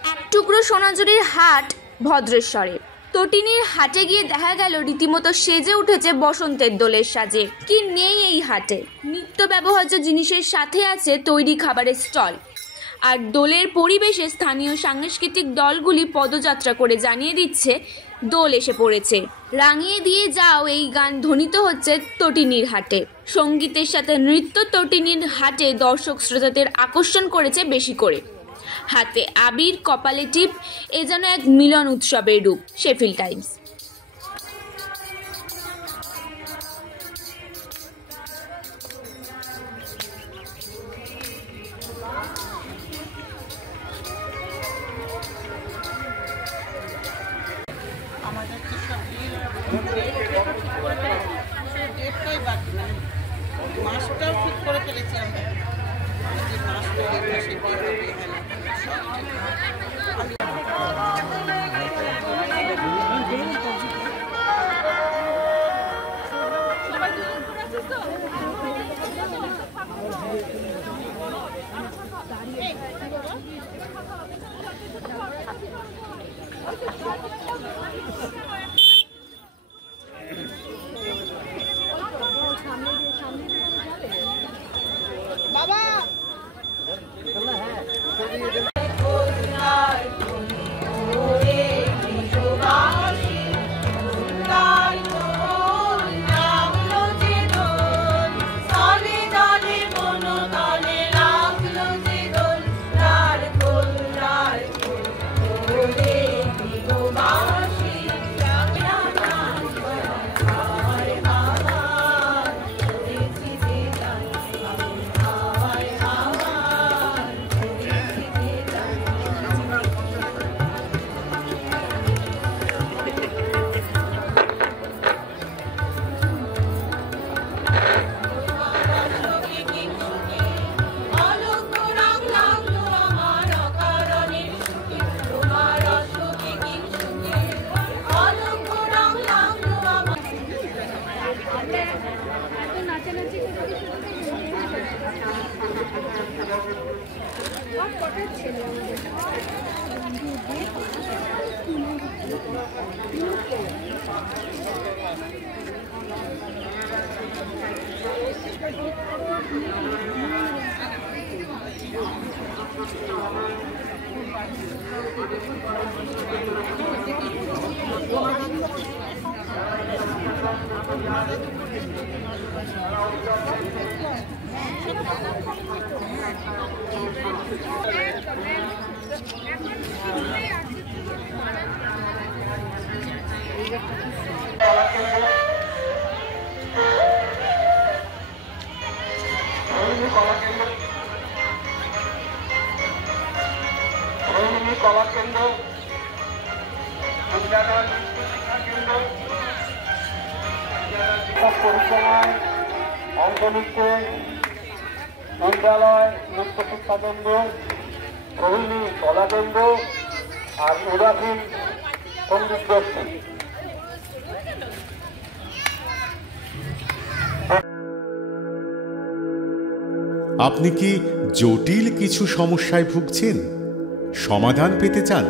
এক টুকরো সোনাঝুরির হাট ভদ্রেশ্বরে। তটিনীর হাটে গিয়ে দেখা গেল রীতিমতো সেজে উঠেছে বসন্তের দোলের সাজে। কি নেই এই হাটে? নিত্য ব্যবহার্য জিনিসের সাথে আছে তৈরি খাবারের স্টল। আর দোলের পরিবেশে স্থানীয় সাংস্কৃতিক দলগুলি পদযাত্রা করে জানিয়ে দিচ্ছে দোল এসে পড়েছে। রাঙিয়ে দিয়ে যাও এই গান ধ্বনিত হচ্ছে তটিনীর হাটে। সঙ্গীতের সাথে নৃত্য তটিনীর হাটে দর্শক শ্রোতাদের আকর্ষণ করেছে বেশি করে। হাতে আবির, কপালে টিপ, এ যেন এক মিলন উৎসবের রূপ। Sheffield Times. আমাদের তো সব ডেটটাই বাকি, মাসটাও ঠিক করে ফেলেছি আমরা, যে মাসটা এই মাসে বিয়ে হবে। বাবা কলা কেন্দ্র, পরিচালনায় অন্তর্ভুক্ত বিদ্যালয়, নৃত্য শিক্ষা কেন্দ্র, রোহিণী কলা কেন্দ্র আর উদাসীন সঙ্গীত গোষ্ঠী। আপনি কি জটিল কিছু সমস্যায় ভুগছেন? সমাধান পেতে চান?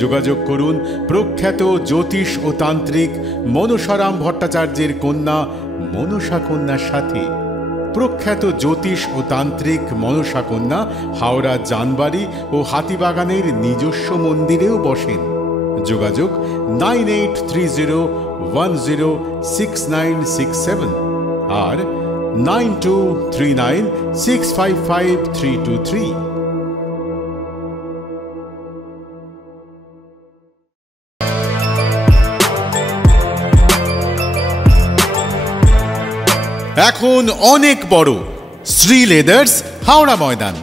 যোগাযোগ করুন প্রখ্যাত জ্যোতিষ ও তান্ত্রিক মনসারাম ভট্টাচার্যের কন্যা মনসা কন্যার সাথে। প্রখ্যাত জ্যোতিষ ও তান্ত্রিক মনসা কন্যা হাওড়া জানবাড়ি ও হাতিবাগানের নিজস্ব মন্দিরেও বসেন। যোগাযোগ 9830106967 আর 9239655323। এখন অনেক বড় শ্রী লেদার্স, হাওড়া ময়দান।